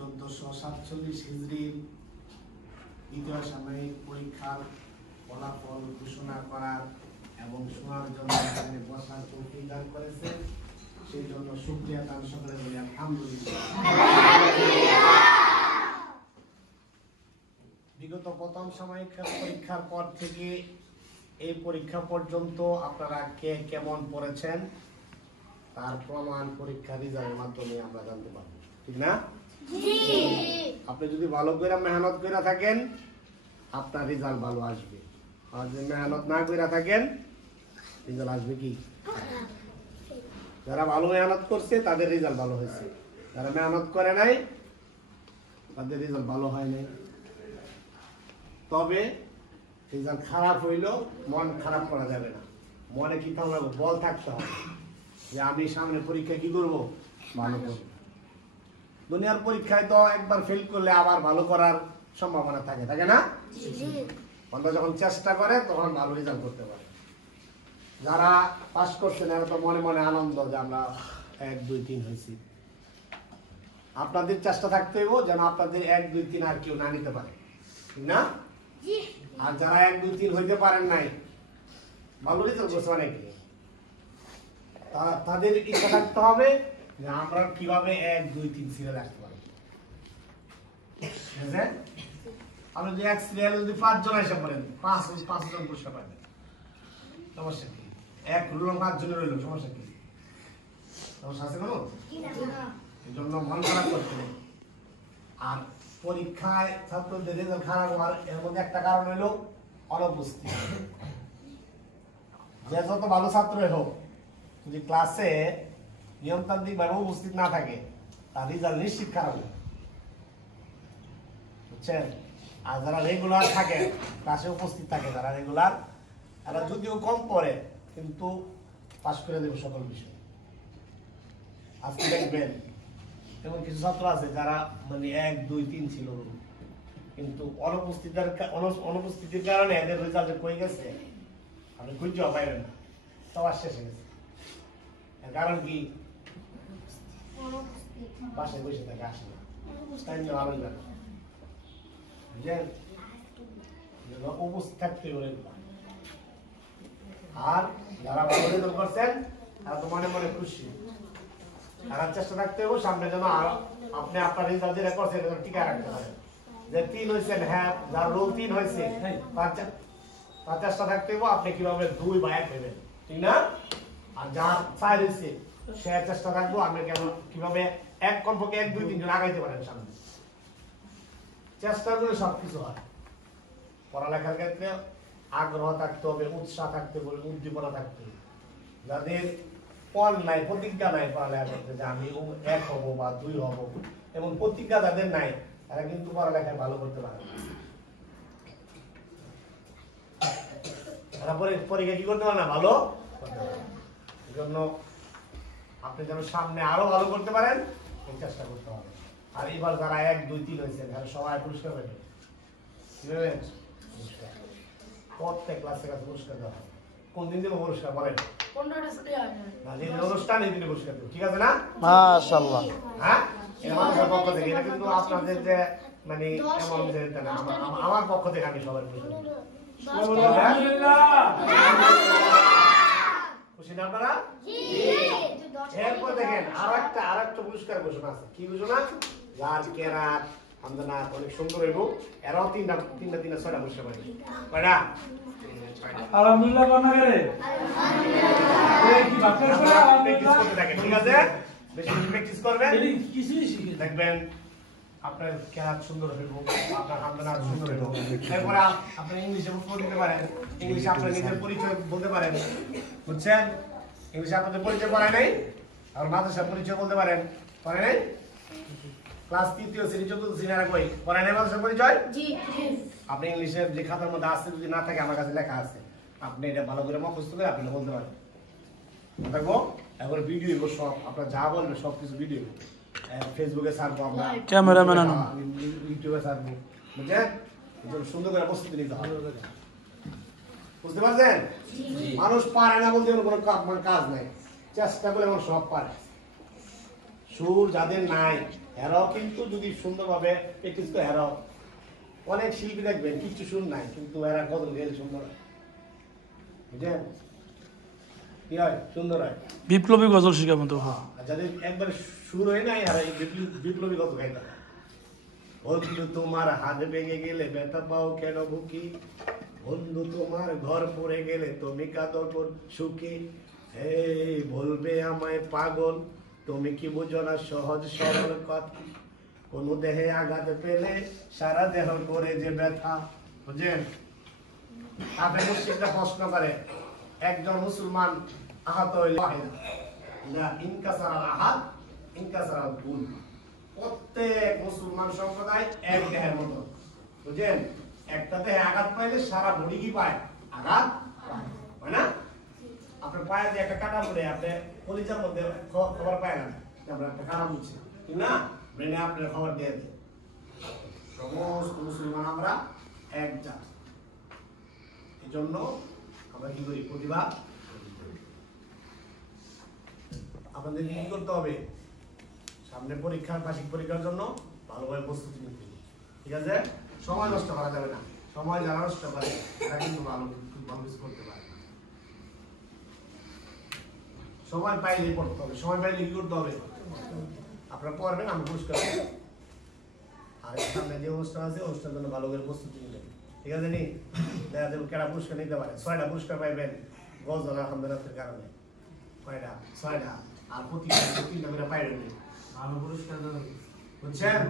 1447 হিজরির দ্বিতীয় সাময়িক পরীক্ষার ফলাফল ঘোষণা করার এবং শোনার জন্য এখানে বসার তৌফিক দান করেছেন, সেই জন্য শুকরিয়া তার সকলে বলি আলহামদুলিল্লাহ। বিগত প্রথম সাময়িক পরীক্ষার পর থেকে এই পরীক্ষা পর্যন্ত আপনারা কে কেমন পড়েছেন তার প্রমাণ পরীক্ষা রেজাল্টের মাধ্যমে আমরা জানতে পারবো, ঠিক না? আপনি যদি ভালো করে মেহনত করে থাকেন আপনার রেজাল্ট ভালো আসবে, আর যদি মেহনত না করে থাকেন রেজাল্ট আসবে কি? যারা ভালো মেহনত করছে তাদের রেজাল্ট ভালো হয়েছে, যারা মেহনত করে নাই তাদের রেজাল্ট ভালো হয় নাই। তবে রেজাল্ট খারাপ হইলেও মন খারাপ করা যাবে না, মনে কি থাকবে? বল থাকতে হবে যে আমি সামনে পরীক্ষা কি করব, ভালো করব। দুনিয়ার পরীক্ষায় তো একবার ফেল করলে আবার ভালো করার সম্ভাবনা থাকে, থাকে না? বান্দা যখন চেষ্টা করে তখন ভালো রেজাল্ট করতে পারে। যারা পাস করছেন এরা তো মনে মনে আনন্দ যে আমরা 1, 2, 3 হয়েছি। আপনাদের চেষ্টা থাকতে হবে যেন আপনাদের 1, 2, 3 আর কেউ না নিতে পারে, ঠিক না? আর যারা 1, 2, 3 হইতে পারেন নাই, ভালো রেজাল্ট করছে অনেকে, তাদের ইচ্ছা থাকতে হবে যে আমরা কিভাবে 1, 2, 3 সিরিয়াল রাখতে পারি। আপনি যদি 1 সিরিয়ালে যদি 5 জন এসে পড়েন, 5 জন পুরস্কার পাবেন, সমস্যা কি? 1 রুল 5 জনের রইল, সমস্যা কি? সমস্যা আছে কোনো? এই জন্য মন খারাপ করতে নেই। আর পরীক্ষায় ছাত্রদের রেজাল্ট খারাপ হওয়ার এর মধ্যে একটা কারণ হলো অনুপস্থিতি। যে যত ভালো ছাত্রই হোক যদি ক্লাসে নিয়মতান্ত্রিক ভাবে উপস্থিত না থাকে তার রেজাল্ট নিশ্চিত খারাপ হবে, বুঝছেন? আর যারা রেগুলার থাকে ক্লাসে উপস্থিত থাকে, যারা রেগুলার, এরা যদিও কম পড়ে কিন্তু পাস করে দেবে সকল বিষয়। আজকে দেখবেন এমন কিছু ছাত্র আছে যারা মানে 1, 2, 3 ছিল কিন্তু অনুপস্থিতির কারণে এদের রেজাল্ট কই গেছে আপনি খুঁজেও পাইবেন না, সবার শেষে গেছে। এর কারণ কি? বাসায় বসে থাকে, আসে না, ভালোই লাগে, বুঝলেন? উপস্থিত থাকতে হবে। আর যারা ভালো রেজাল্ট করছেন তারা তো মনে মনে খুশি, তারা চেষ্টা থাকতে হবে সামনে যেন আপনি আপনার রেজাল্ট যেটা করছেন টিকা রাখতে পারেন। যে 3 হয়েছেন, হ্যাঁ, যার রোল 3 হয়েছে তার চেষ্টা থাকতে হবে আপনি কিভাবে 2 বা 1 হইবেন, ঠিক না? আর যার 4 হয়েছে সে চেষ্টা থাকবো আপনি কিভাবে 1 কমপক্ষে 1, 2, 3 জন আগাইতে পারেন সামনে। চেষ্টা করে সবকিছু হয়। পড়ালেখার ক্ষেত্রে আগ্রহ থাকতে হবে, উৎসাহ থাকতে হবে, উদ্দীপনা থাকতে হবে। যাদের পণ নাই, প্রতিজ্ঞা নাই পড়ালেখা করতে যে আমি 1 হব বা 2 হব, এবং প্রতিজ্ঞা যাদের নাই তারা কিন্তু পড়ালেখায় ভালো করতে পারে না। তারা পরীক্ষা কি করতে পারে না, ভালো করতে পারে। এই জন্য আপনি যেন সামনে আরো ভালো করতে পারেন এই চেষ্টা করতে হবে। আর এবার যারা 1, 2, 3 হয়েছে তারা সবাই পুরস্কার পাবে, প্রত্যেক ক্লাসে কাছে পুরস্কার দেওয়া হবে। কোন দিন দিন পুরস্কার বলেন? অনুষ্ঠান এই দিনে পুরস্কার দেবো, ঠিক আছে না? মাশাআল্লাহ। হ্যাঁ, মানুষের পক্ষ থেকে, এটা কিন্তু আপনাদের যে মানে এমন না, আমার পক্ষ থেকে আমি সবাই পুরস্কার দেবো। খুশি না আপনারা? এরপর দেখেন আর একটা পুরস্কার ঘোষণা আছে। কি ঘোষণা? যার কেরাত আমদানাত অনেক সুন্দর হইব এরাও 3টা 6টা পুরস্কার পাবে। কয়টা? আলহামদুলিল্লাহ। প্র্যাকটিস করতে থাকেন, ঠিক আছে? বেশি প্র্যাকটিস করবেন, দেখবেন আপনার কেরাত সুন্দর হইব, আপনার আমদানাত সুন্দর হইব। এরপরে আপনি ইংলিশে উত্তর দিতে পারেন, ইংলিশে আপনার নিজের পরিচয় বলতে পারেন, বুঝছেন? ইংলিশে আপনাদের পরিচয় পড়ায় নাই, আর মাদ্রাসার পরিচয় বলতে পারেন, পড়ায় নাই? ক্লাস 3য় শ্রেণী 4র্থ শ্রেণীরা কই পড়ায় নাই মাদ্রাসার পরিচয়? জি। আপনি ইংলিশের যে খাতার মধ্যে আছে যদি না থাকে আমার কাছে লেখা আছে, আপনি এটা ভালো করে মুখস্থ করে আপনি বলতে পারেন। দেখবো এবার ভিডিও হইব, সব আপনার যা বলবেন সব কিছু ভিডিও ফেসবুকে ছাড়বো, আমরা ক্যামেরাম্যান আনো, ইউটিউবে ছাড়বো, বুঝছেন? সুন্দর করে প্রস্তুতি নিতে হবে, বুঝতে পারছেন? মানুষ পারে না বলতে কোনো কাজ নাই, চেষ্টা করে মানুষ সব পারে। সুর যাদের নাই এরাও কিন্তু যদি সুন্দরভাবে প্র্যাকটিস করে এরাও অনেক শিল্পী দেখবেন কিছু শুন নাই কিন্তু এরা গজল গেলে সুন্দর হয় বুঝলেন কি হয় সুন্দর হয় বিপ্লবী গজল শিখাবো তো আর যাদের একবার সুর হয় নাই আর এই বিপ্লবী গজল গাইতে হয় বন্ধু তোমার হাত ভেঙে গেলে ব্যথা পাও কেন বুকি বন্ধু তোমার ঘর পড়ে গেলে তুমি কাঁদো সুখী এই বলবে আমায় পাগল তুমি কি বুঝো না সহজ সরল কথা কোন দেহে আঘাত পেলে সারা দেহ করে যে ব্যথা বুঝলেন আপনি মুসলিমরা প্রশ্ন করে একজন মুসলমান আহত হইলে না ইনকাসার আহাত ইনকাসার ভুল প্রত্যেক মুসলমান সম্প্রদায় এক দেহের মতো বুঝলেন একটা দেহে আঘাত পাইলে সারা বডি কি পায় আঘাত হয় না আপনার পায়ে যে একটা কাটা পড়ে আপনি কলিজার মধ্যে খবর পায় না আমরা একটা কাটা বুঝছি ঠিক না ব্রেনে আপনার খবর দিয়ে দেয় সমস্ত মুসলমান আমরা এক জাত এই জন্য আমরা কি করি প্রতিবাদ আপনাদের কি করতে হবে সামনে পরীক্ষার বার্ষিক পরীক্ষার জন্য ভালোভাবে প্রস্তুতি নিতে হবে ঠিক আছে সময় নষ্ট করা যাবে না সময় যারা নষ্ট করে তারা কিন্তু ভালো কিছু করতে পারে সময় পাইলে পড়তে হবে সময় পাইলে কি করতে হবে আপনারা পড়বেন আমি পুরস্কার দেব আর সামনে যে অনুষ্ঠান আছে অনুষ্ঠানের জন্য ভালো করে প্রস্তুতি নিলেন ঠিক আছে নি দেখা যাবে কেরা পুরস্কার নিতে পারে 6টা পুরস্কার পাইবেন গজল আলহামদুলিল্লাহের কারণে কয়টা 6টা আর প্রতি 3টা করে পাইবেন ভালো পুরস্কার দেবেন বুঝছেন